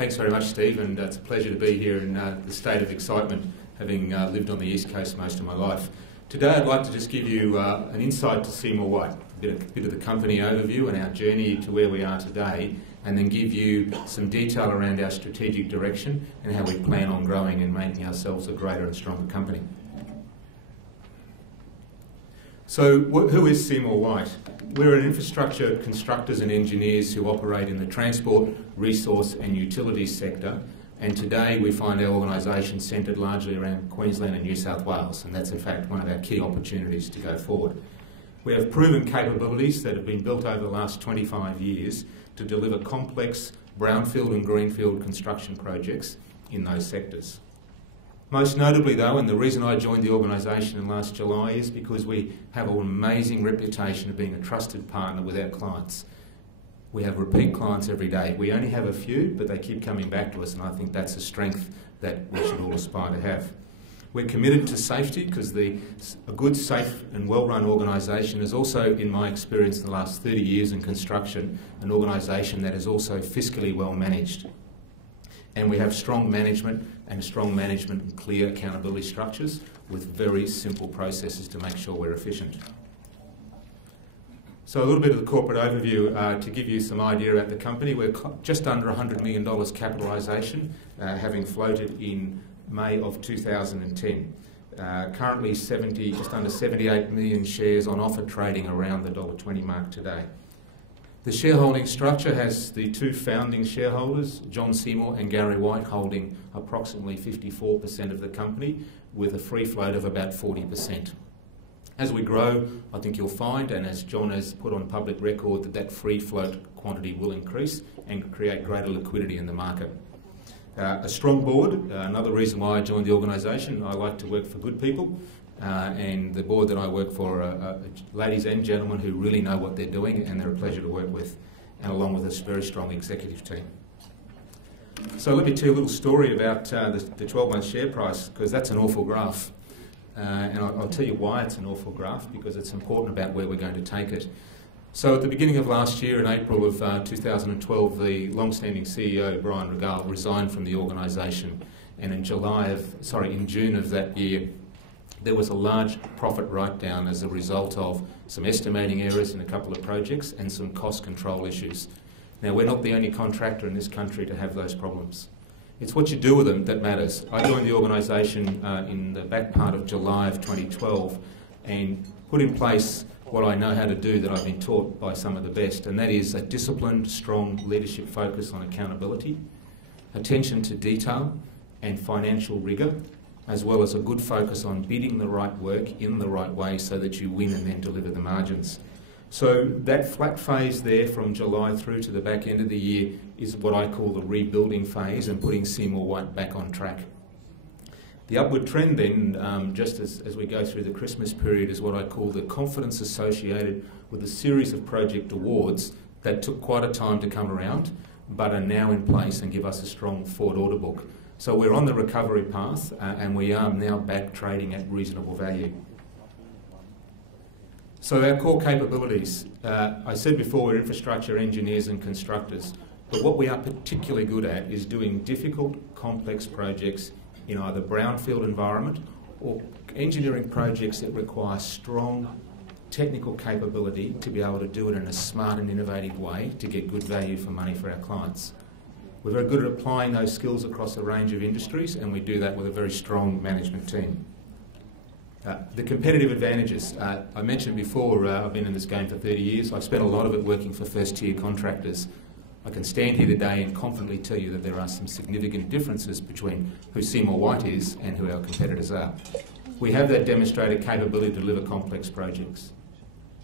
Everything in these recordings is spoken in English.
Thanks very much, Steve, and it's a pleasure to be here in the state of excitement, having lived on the East Coast most of my life. Today I'd like to just give you an insight to Seymour Whyte, a bit of the company overview and our journey to where we are today, and then give you some detail around our strategic direction and how we plan on growing and making ourselves a greater and stronger company. So who is Seymour Whyte? We're an infrastructure constructors and engineers who operate in the transport, resource and utilities sector, and today we find our organisation centred largely around Queensland and New South Wales, and that's in fact one of our key opportunities to go forward. We have proven capabilities that have been built over the last 25 years to deliver complex brownfield and greenfield construction projects in those sectors. Most notably though, and the reason I joined the organisation in last July, is because we have an amazing reputation of being a trusted partner with our clients. We have repeat clients every day. We only have a few, but they keep coming back to us, and I think that's a strength that we should all aspire to have. We're committed to safety because a good, safe and well-run organisation is also, in my experience in the last 30 years in construction, an organisation that is also fiscally well managed. And we have strong management and clear accountability structures with very simple processes to make sure we're efficient. So a little bit of the corporate overview to give you some idea about the company. We're just under $100 million capitalisation, having floated in May of 2010. Currently just under 78 million shares on offer, trading around the $1.20 mark today. The shareholding structure has the two founding shareholders, John Seymour and Gary Whyte, holding approximately 54% of the company, with a free float of about 40%. As we grow, I think you'll find, and as John has put on public record, that free float quantity will increase and create greater liquidity in the market. A strong board, another reason why I joined the organisation. I like to work for good people. And the board that I work for are ladies and gentlemen who really know what they're doing, and they're a pleasure to work with, and along with a very strong executive team. So let me tell you a little story about the 12-month share price, because that's an awful graph. And I'll tell you why it's an awful graph, because it's important about where we're going to take it. So at the beginning of last year, in April of 2012, the long-standing CEO, Brian Regal, resigned from the organisation, and in June of that year, there was a large profit write-down as a result of some estimating errors in a couple of projects and some cost control issues. Now, we're not the only contractor in this country to have those problems. It's what you do with them that matters. I joined the organisation in the back part of July of 2012 and put in place what I know how to do that I've been taught by some of the best, and that is a disciplined, strong leadership focus on accountability, attention to detail and financial rigour, as well as a good focus on bidding the right work in the right way so that you win and then deliver the margins. So that flat phase there from July through to the back end of the year is what I call the rebuilding phase and putting Seymour Whyte back on track. The upward trend then, just as we go through the Christmas period, is what I call the confidence associated with a series of project awards that took quite a time to come around, but are now in place and give us a strong forward order book. So we're on the recovery path, and we are now back trading at reasonable value. So our core capabilities, I said before, we're infrastructure engineers and constructors, but what we are particularly good at is doing difficult, complex projects in either brownfield environment or engineering projects that require strong technical capability to be able to do it in a smart and innovative way to get good value for money for our clients. We're very good at applying those skills across a range of industries, and we do that with a very strong management team. The competitive advantages. I mentioned before, I've been in this game for 30 years. I've spent a lot of it working for first-tier contractors. I can stand here today and confidently tell you that there are some significant differences between who Seymour Whyte is and who our competitors are. We have that demonstrated capability to deliver complex projects.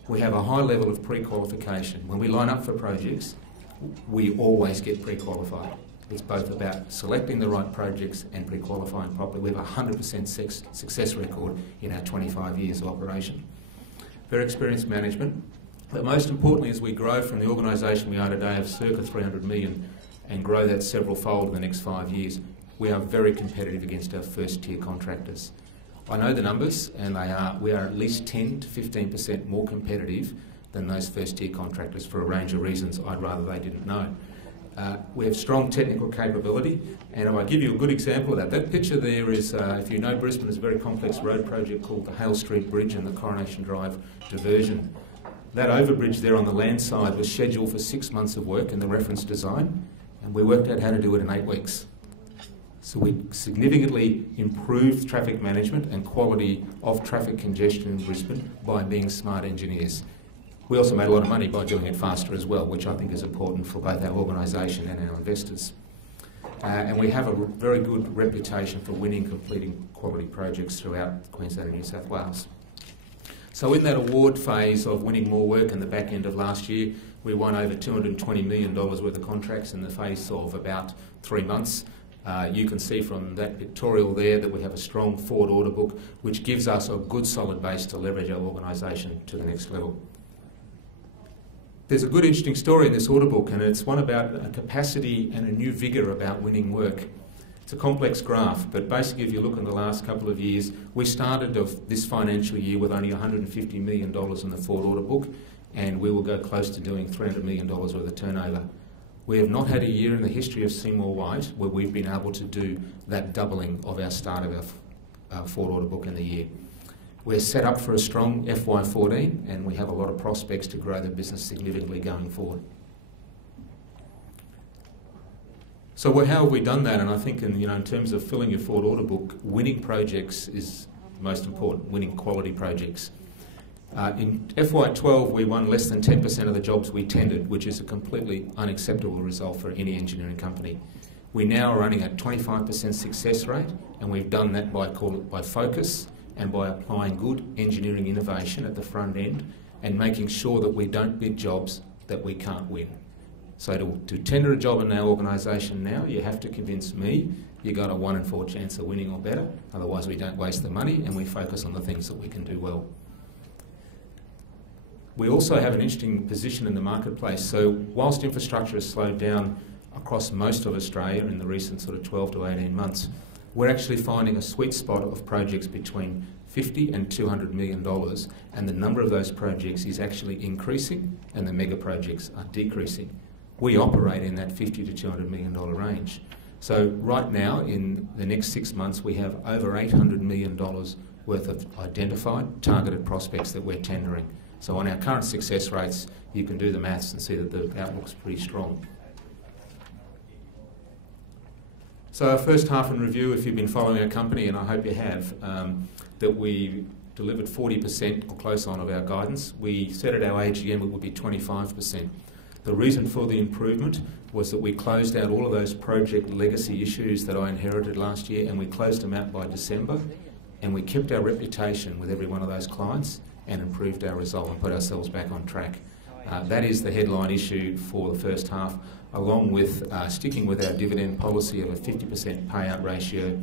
We have a high level of pre-qualification. When we line up for projects, we always get pre-qualified. It's both about selecting the right projects and pre-qualifying properly. We have a 100% success record in our 25 years of operation. Very experienced management, but most importantly, as we grow from the organisation we are today of circa 300 million and grow that several fold in the next 5 years, we are very competitive against our first tier contractors. I know the numbers, and we are at least 10 to 15% more competitive than those first tier contractors for a range of reasons I'd rather they didn't know. We have strong technical capability, and I'll give you a good example of that. That picture there is, if you know Brisbane, is a very complex road project called the Hale Street Bridge and the Coronation Drive diversion. That overbridge there on the land side was scheduled for 6 months of work in the reference design, and we worked out how to do it in 8 weeks. So we significantly improved traffic management and quality of traffic congestion in Brisbane by being smart engineers. We also made a lot of money by doing it faster as well, which I think is important for both our organisation and our investors. And we have a very good reputation for winning, completing quality projects throughout Queensland and New South Wales. So in that award phase of winning more work in the back end of last year, we won over $220 million worth of contracts in the phase of about 3 months. You can see from that pictorial there that we have a strong forward order book, which gives us a good solid base to leverage our organisation to the next level. There's a good interesting story in this order book, and it's one about a capacity and a new vigour about winning work. It's a complex graph, but basically if you look in the last couple of years, we started this financial year with only $150 million in the forward order book, and we will go close to doing $300 million worth of turnover. We have not had a year in the history of Seymour Whyte where we've been able to do that doubling of our start of our forward order book in the year. We're set up for a strong FY14, and we have a lot of prospects to grow the business significantly going forward. So how have we done that? And I think in terms of filling your forward order book, winning projects is most important, winning quality projects. In FY12, we won less than 10% of the jobs we tendered, which is a completely unacceptable result for any engineering company. We now are running a 25% success rate, and we've done that by focus and by applying good engineering innovation at the front end and making sure that we don't bid jobs that we can't win. So to tender a job in our organisation now, you have to convince me you've got a 1 in 4 chance of winning or better, otherwise we don't waste the money and we focus on the things that we can do well. We also have an interesting position in the marketplace. So whilst infrastructure has slowed down across most of Australia in the recent sort of 12 to 18 months, we're actually finding a sweet spot of projects between $50 and $200 million, and the number of those projects is actually increasing and the mega projects are decreasing. We operate in that $50 to $200 million range. So right now, in the next 6 months, we have over $800 million worth of identified, targeted prospects that we're tendering. So on our current success rates, you can do the maths and see that the outlook's pretty strong. So our first half in review, if you've been following our company, and I hope you have, that we delivered 40% or close on of our guidance. We said at our AGM it would be 25%. The reason for the improvement was that we closed out all of those project legacy issues that I inherited last year, and we closed them out by December, and we kept our reputation with every one of those clients and improved our result and put ourselves back on track. That is the headline issue for the first half, along with sticking with our dividend policy of a 50% payout ratio,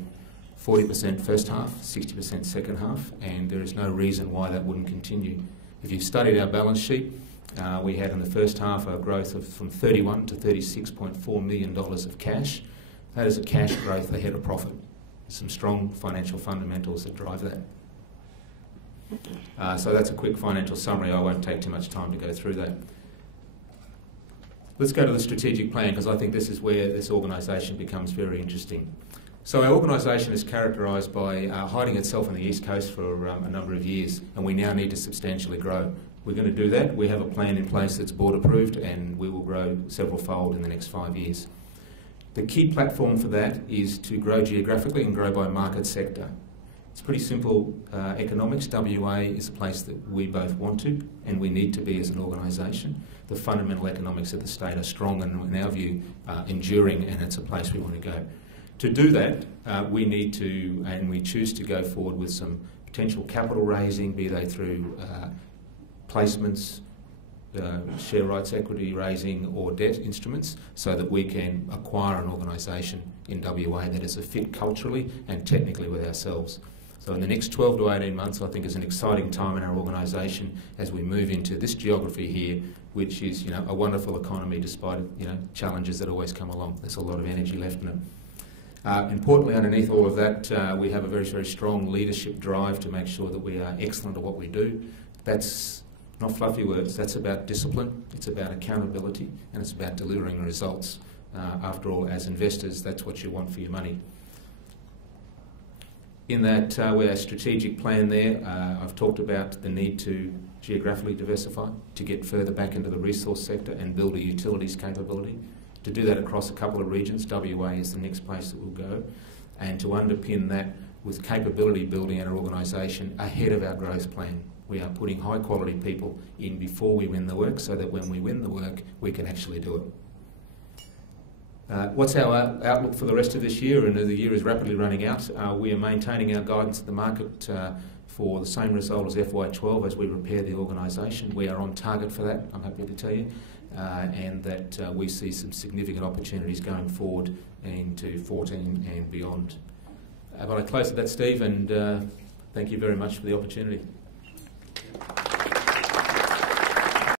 40% first half, 60% second half, and there is no reason why that wouldn't continue. If you've studied our balance sheet, we had in the first half a growth of from $31 to $36.4 million of cash. That is a cash growth ahead of profit. Some strong financial fundamentals that drive that. So that's a quick financial summary. I won't take too much time to go through that. Let's go to the strategic plan, because I think this is where this organisation becomes very interesting. So our organisation is characterised by hiding itself on the East Coast for a number of years, and we now need to substantially grow. We're going to do that. We have a plan in place that's board approved, and we will grow several fold in the next 5 years. The key platform for that is to grow geographically and grow by market sector. It's pretty simple economics. WA is a place that we both want to and we need to be as an organisation. The fundamental economics of the state are strong and, in our view, enduring, and it's a place we want to go. To do that, we need to, and we choose to go forward with some potential capital raising, be they through placements, share rights equity raising or debt instruments, so that we can acquire an organisation in WA that is a fit culturally and technically with ourselves. So in the next 12 to 18 months, I think is an exciting time in our organisation as we move into this geography here, which is, a wonderful economy despite, challenges that always come along. There's a lot of energy left in it. Importantly, underneath all of that, we have a very, very strong leadership drive to make sure that we are excellent at what we do. That's not fluffy words. That's about discipline. It's about accountability, and it's about delivering results. After all, as investors, that's what you want for your money. In that, with our strategic plan there, I've talked about the need to geographically diversify, to get further back into the resource sector and build a utilities capability. To do that across a couple of regions, WA is the next place that we'll go, and to underpin that with capability building in our organisation ahead of our growth plan. We are putting high quality people in before we win the work, so that when we win the work, we can actually do it. What's our outlook for the rest of this year? And the year is rapidly running out. We are maintaining our guidance to the market for the same result as FY12 as we repair the organisation. We are on target for that, I'm happy to tell you, and that we see some significant opportunities going forward into 14 and beyond. But I close with that, Steve, and thank you very much for the opportunity.